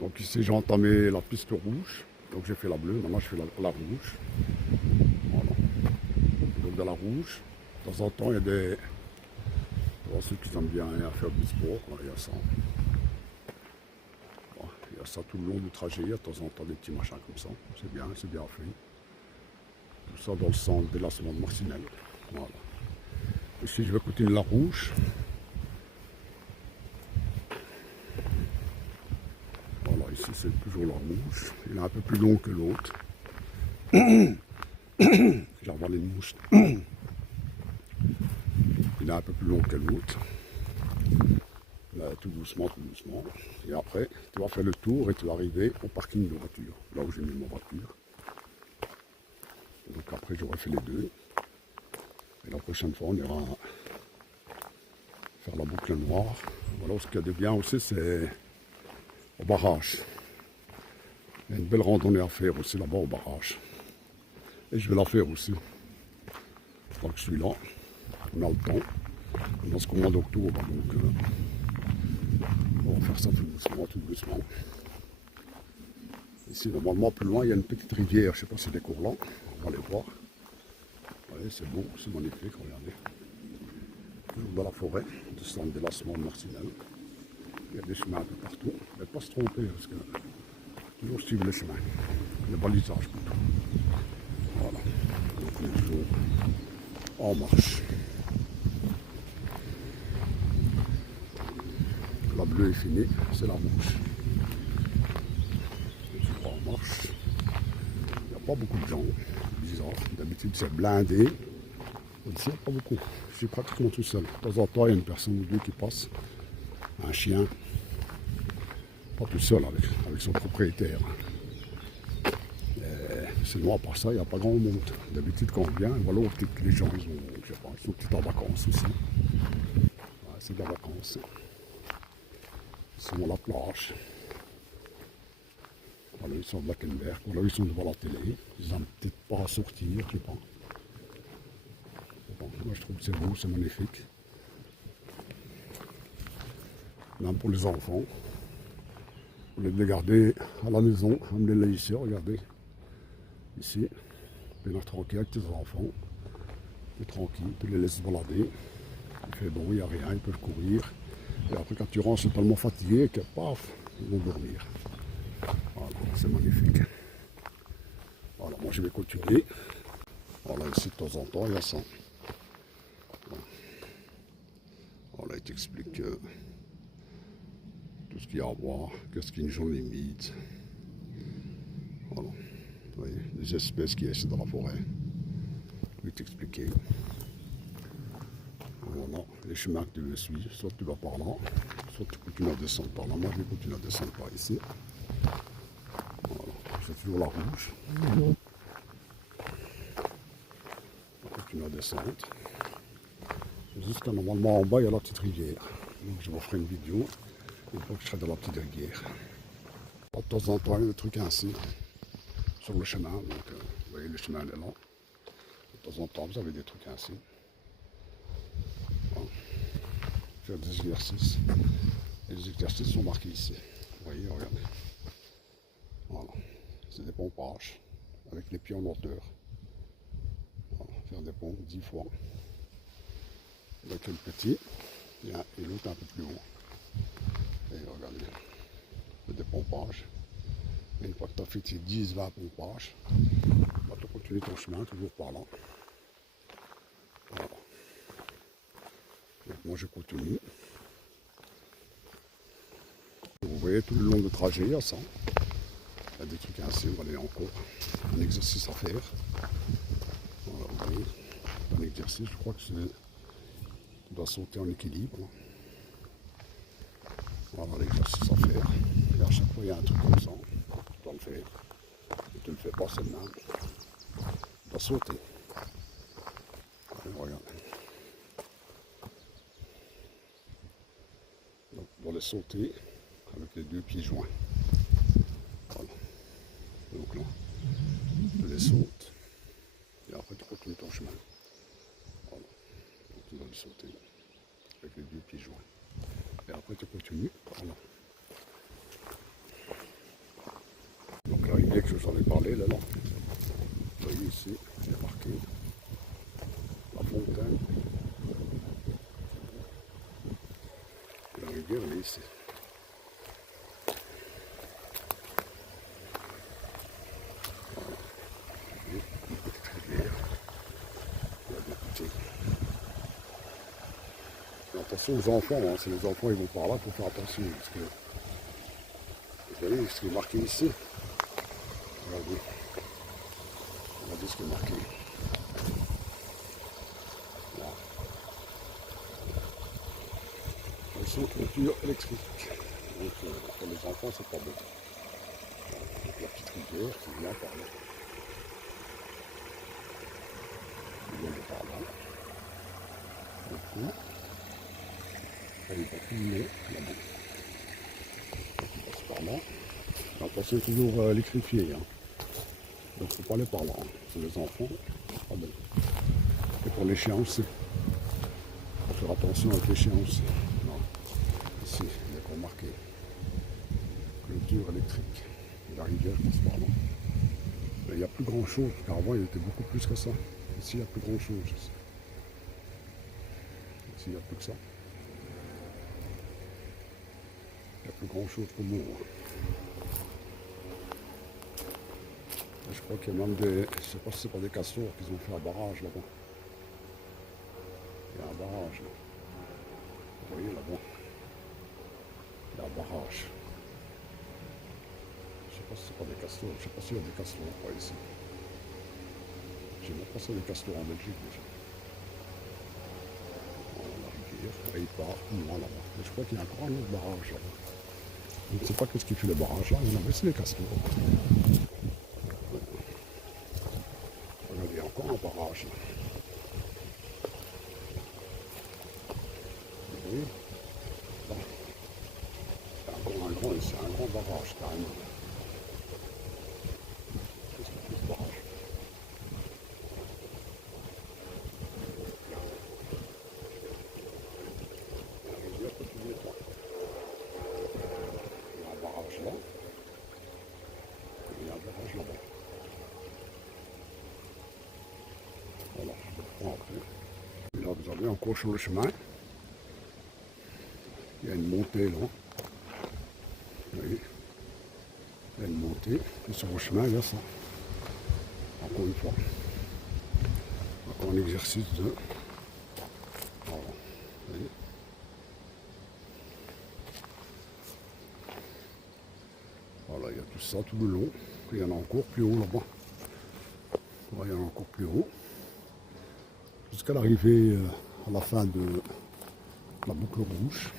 Donc ici j'ai entamé la piste rouge, donc j'ai fait la bleue, maintenant je fais la rouge. Voilà. Donc dans la rouge, de temps en temps il y a des... Pour ceux qui aiment bien faire du sport, il y a ça. Voilà. Il y a ça tout le long du trajet, il y a de temps en temps des petits machins comme ça. C'est bien fait. Tout ça dans le centre d'élancement de Marcinelle. Voilà. Ici je vais continuer la rouge. Voilà, ici c'est toujours la rouge. Il est un peu plus long que l'autre. Je revois les mouches. Il est un peu plus long que l'autre. Tout doucement, tout doucement. Et après, tu vas faire le tour et tu vas arriver au parking de voiture, là où j'ai mis ma voiture. Donc après, j'aurai fait les deux. Et la prochaine fois, on ira faire la boucle noire. Voilà, ce qu'il y a de bien aussi, c'est au barrage. Il y a une belle randonnée à faire aussi là-bas au barrage. Et je vais la faire aussi. Donc je suis là, on a le temps. On a ce mois d'octobre, donc on va faire ça tout doucement, tout doucement. Ici, normalement, plus loin, il y a une petite rivière, je ne sais pas si c'est des cours là, on va aller voir. Ouais, c'est beau, c'est magnifique, regardez. Toujours dans la forêt, de centre d'élancement de Marcinelle. Il y a des chemins un peu partout, mais pas se tromper, parce que toujours suivre les chemins. Le balisage plutôt. Voilà, donc on est toujours en marche. La bleue est finie, c'est la rouge. Toujours en marche. Il n'y a pas beaucoup de gens, bizarre. D'habitude c'est blindé. Ici, il n'y a pas beaucoup. Je suis pratiquement tout seul. De temps en temps, il y a une personne ou deux qui passe. Un chien. Pas tout seul avec son propriétaire. Sinon, à part ça, il n'y a pas grand monde. D'habitude, quand on vient, voilà, peut-être que les gens, je sais pas, ils sont peut-être en vacances aussi. Ouais, c'est des vacances. Ils sont à la plage. Voilà, ils sont à Blackenberg. Voilà, ils sont devant la télé. Ils n'ont peut-être pas à sortir, je sais pas. Bon, moi, je trouve que c'est beau, c'est magnifique. Même pour les enfants. Au lieu de les garder à la maison, on me les laisse ici, regardez. Ici, tu es tranquille avec tes enfants. Tu es tranquille, tu les laisses balader. Il fait bon, il n'y a rien, ils peuvent courir. Et après, quand tu rentres, c'est tellement fatigué que paf, ils vont dormir. Voilà, c'est magnifique. Voilà, moi je vais continuer. Voilà, ici de temps en temps, il y a ça. Voilà, il t'explique tout ce qu'il y a à voir, qu'est-ce qu'une journée limite. Voilà, vous voyez, les espèces qui essaient dans la forêt. Je vais t'expliquer. Voilà, les chemins que tu veux suivre, soit tu vas par là, soit tu continues à descendre par là. Moi je vais continuer à descendre par ici. Voilà, c'est toujours la rouge. On continue à descendre. Jusqu'à normalement en bas, il y a la petite rivière. Donc je vous ferai une vidéo une fois que je serai dans la petite rivière. De temps en temps, il y a des trucs ainsi sur le chemin. Donc vous voyez, le chemin est là. De temps en temps, vous avez des trucs ainsi. Voilà. Faire des exercices. Et les exercices sont marqués ici. Vous voyez, regardez. Voilà. C'est des pompages avec les pieds en hauteur. Voilà. Faire des pompes 10 fois. Donc le petit et l'autre un peu plus haut. Et regardez, c'est des pompages. Et une fois que tu as fait tes 10-20 pompages, bah, tu continues ton chemin toujours par là. Voilà. Donc moi je continue. Vous voyez tout le long du trajet, il y a ça. Il y a des trucs ainsi, on va aller encore. Un exercice à faire. Voilà, vous voyez, un exercice, je crois que c'est. Tu dois sauter en équilibre. Voilà l'exercice à faire. Et à chaque fois, il y a un truc comme ça. Tu dois le faire. Et tu ne le fais pas seulement. Tu dois sauter. Allez, regarde. Donc, tu dois les sauter avec les deux pieds joints. Voilà. Donc là, tu les sautes. Et après, tu continues ton chemin. Voilà. Donc, tu dois les sauter avec les deux pieds joints. Et après, tu continues par là. j'en ai parlé là. Vous voyez ici, il est marqué la fontaine. La rivière, elle est ici. Voilà. Et une petite rivière. Il y a des petits. Mais attention aux enfants, hein. Si les enfants ils vont par là, il faut faire attention. Parce que, vous voyez ce qui est marqué ici. Regardez. Regardez ce qui est marqué. Là. Leçon clôture électrique. Donc pour les enfants, c'est pas bon. Donc la petite rivière qui vient par là. Qui vient de par là. Beaucoup. Elle est pas filmée là-bas. Qui passe par là. Attention, toujours électrifié. Hein. Donc il ne faut pas aller par là. Hein. C'est les enfants. Pas bon. Et pour les chiens aussi. Il faut faire attention avec les chiens aussi. Non. Ici, il y a qu'on marqué. Clôture électrique. Et la rivière passe par là. Mais il n'y a plus grand chose, car avant il y était beaucoup plus que ça. Ici, il n'y a plus grand chose. Ici, il n'y a plus que ça. Il n'y a plus grand chose pour moi. Je crois qu'il y a même des. Je ne sais pas si c'est pas des castors qu'ils ont fait un barrage là-bas. Il y a un barrage là. Vous voyez là-bas. Il y a un barrage. Je ne sais pas si c'est pas des castors. Je ne sais pas s'il y a des castors pas ici. Je ne sais même pas s'il y a des castors en Belgique déjà. Voilà la rivière. Et il part plus loin là-bas. Mais je crois qu'il y a encore un autre barrage là-bas. Je ne sais pas qu'est-ce qui fait le barrage là. Il y en avait, c'est les castors. Regardez, il y a encore un barrage là. Vous voyez là. C'est encore un grand, c'est un grand barrage carrément. Qu'est-ce que c'est ce barrage? La rivière peut tout nettoyer. Il y a un barrage là. Et il y a un barrage là-bas. Voilà, je le prends après. Et là, vous avez encore sur le chemin. Il y a une montée là. Vous voyez, il y a une montée. Et sur le chemin, il y a ça. Encore une fois. Encore un exercice de. Voilà. Vous voyez. Voilà, il y a tout ça tout le long. Il y en a encore plus haut là-bas. Voilà, il y en a encore plus haut. Jusqu'à l'arrivée à la fin de la boucle rouge.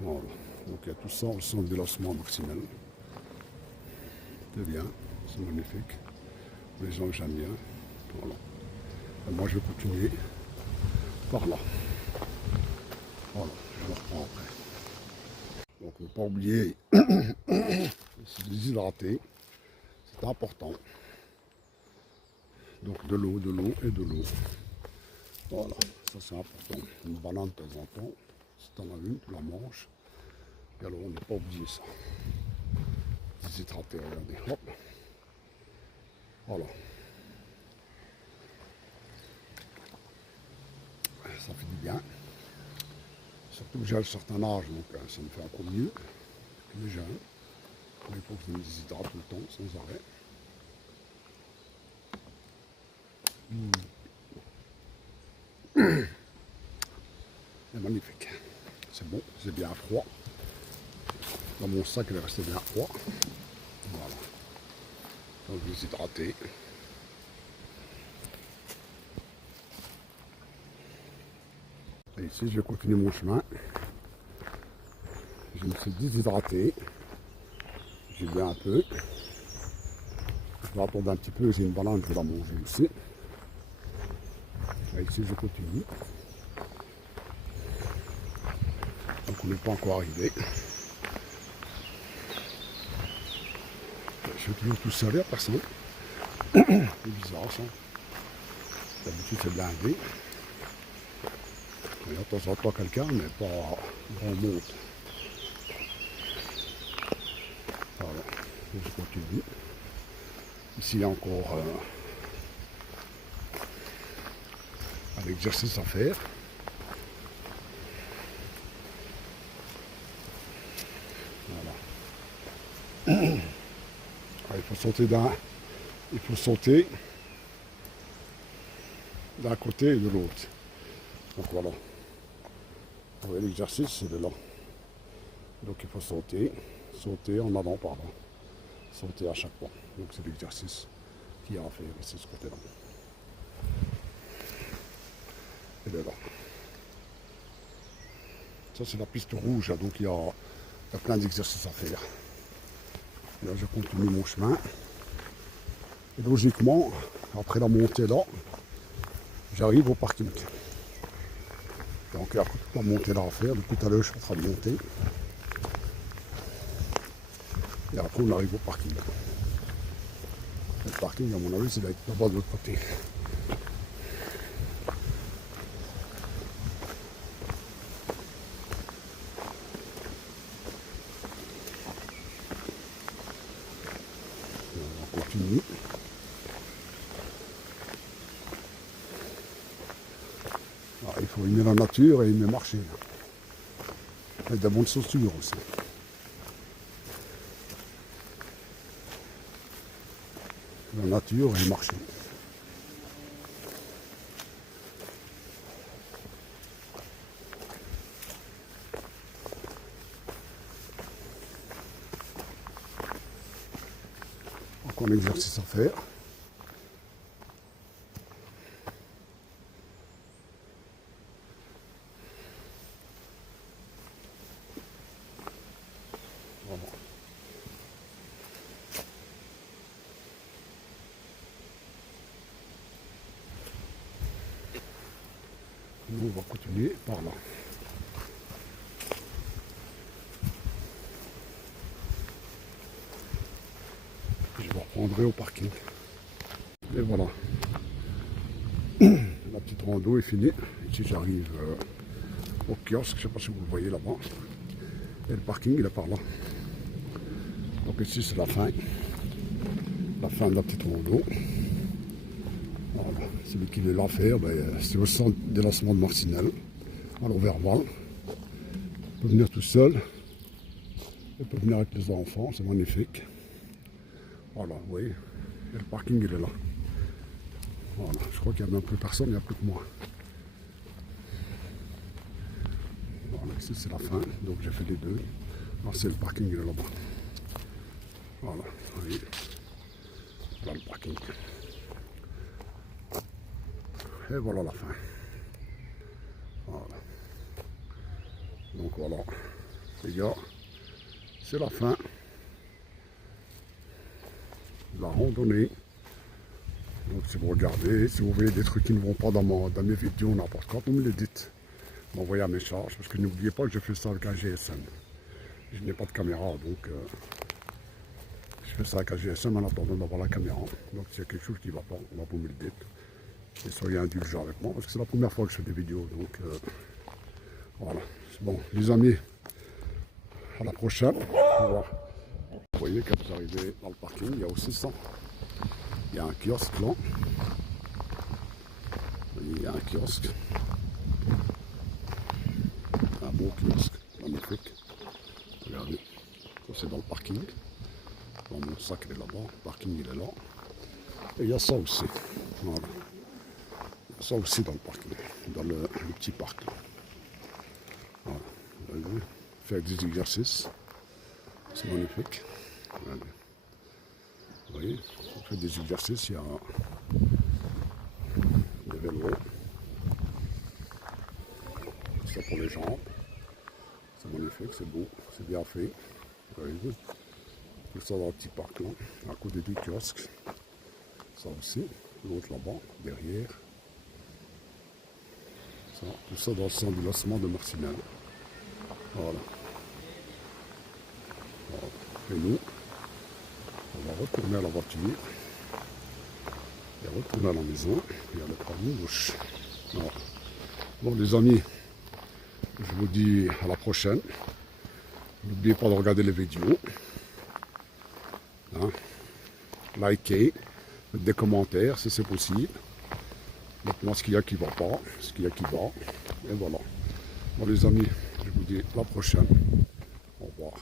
Voilà. Donc il y a tout ça au centre de lancement maximal. C'est bien, c'est magnifique. Les gens que j'aime bien. Voilà. Et moi je vais continuer par là. Voilà, je le reprends après. Donc ne pas oublier de se déshydrater. C'est important. Donc de l'eau et de l'eau. Voilà, ça c'est important. Une banane de temps en temps. Si tu en as une, tu la manges. Et alors, on ne pas oublier ça. Déshydrater, regardez. Hop. Voilà. Ça fait du bien. Surtout que j'ai un certain âge, donc ça me fait encore mieux que les jeunes. Mais il faut que je me déshydrate tout le temps, sans arrêt. C'est magnifique. C'est bon, c'est bien froid. Dans mon sac, il est resté bien froid. Voilà. Donc, déshydraté. Et ici, je vais continuer mon chemin. Je me suis déshydraté. J'ai bu un peu. Je vais attendre un petit peu. J'ai une banane, je vais la manger aussi. Et ici, je continue. Donc, on n'est pas encore arrivé. Je suis toujours tout seul, il n'y a personne. C'est bizarre ça. D'habitude c'est blindé. Il y a de temps en temps quelqu'un, mais pas grand monde. Voilà. Donc, je continue. Ici, il y a encore un exercice à faire. Voilà. Alors, il faut sauter d'un côté et de l'autre. Donc voilà. Vous voyez l'exercice, il est là. Donc il faut sauter en allant par là. Sauter à chaque fois. Donc c'est l'exercice qu'il y a à faire ici, ce côté-là. Il est là. Ça c'est la piste rouge, donc il y a plein d'exercices à faire. Et là je continue mon chemin. Et logiquement, après la montée là, j'arrive au parking. Donc il y a toute la montée là à faire. Depuis tout à l'heure je suis en train de monter. Et après on arrive au parking. Le parking à mon avis c'est là-bas de l'autre côté. On continue. Alors, il faut aimer la nature et aimer marcher. Et de bonnes chaussures aussi. La nature et marcher. Encore un exercice à faire. Voilà. Nous on va continuer par là. Je vous reprendrai au parking. Et voilà. La petite rando est finie. Ici j'arrive au kiosque, je ne sais pas si vous le voyez là-bas. Et le parking il est par là. Donc ici c'est la fin. La fin de la petite rando. Voilà. Celui qui veut la faire, c'est au centre de lancement de Marcinelle, à l'Auverval. Il peut venir tout seul. Il peut venir avec les enfants, c'est magnifique. Voilà, vous voyez. Et le parking il est là. Voilà, je crois qu'il n'y a même plus personne, il n'y a plus que moi. Voilà, ici c'est la fin, donc j'ai fait les deux. Alors c'est le parking, il est là-bas. Voilà, vous voyez. Voilà le parking. Et voilà la fin. Voilà. Donc voilà, les gars, c'est la fin de la randonnée. Donc si vous regardez, si vous voyez des trucs qui ne vont pas dans mes vidéos, n'importe quoi, vous me le dites. M'envoyez un message, parce que n'oubliez pas que je fais ça avec un GSM. Je n'ai pas de caméra, donc je fais ça avec un GSM en attendant d'avoir la caméra. Donc s'il y a quelque chose qui ne va pas, vous me le dites. Et soyez indulgents avec moi, parce que c'est la première fois que je fais des vidéos. Donc voilà. Bon, les amis, à la prochaine. Voilà. Vous voyez, quand vous arrivez dans le parking, il y a aussi ça. Il y a un kiosque là. Vous voyez, il y a un kiosque. Un beau kiosque, magnifique. Regardez, ça c'est dans le parking. Dans mon sac il est là-bas, le parking il est là. Et il y a ça aussi. Voilà. Il y a ça aussi dans le parking, dans le petit parc. Là. Voilà. Vous voyez, faire des exercices. C'est magnifique. Regardez. Vous voyez, on fait des exercices, il y a des vélos. Ça pour les jambes. C'est magnifique, c'est beau, c'est bien fait. Vous voyez, tout ça dans le petit parc là, à côté du kiosque. Ça aussi, l'autre là-bas, derrière. Ça, tout ça dans le centre du lancement de Marcinelle. Voilà. Et nous, on va retourner à la voiture et retourner à la maison et aller prendre une douche. Voilà. Bon les amis, je vous dis à la prochaine. N'oubliez pas de regarder les vidéos. Hein. Likez, faites des commentaires si c'est possible. Dites-moi ce qu'il y a qui ne va pas, ce qu'il y a qui va. Et voilà. Bon les amis, je vous dis à la prochaine. Au revoir.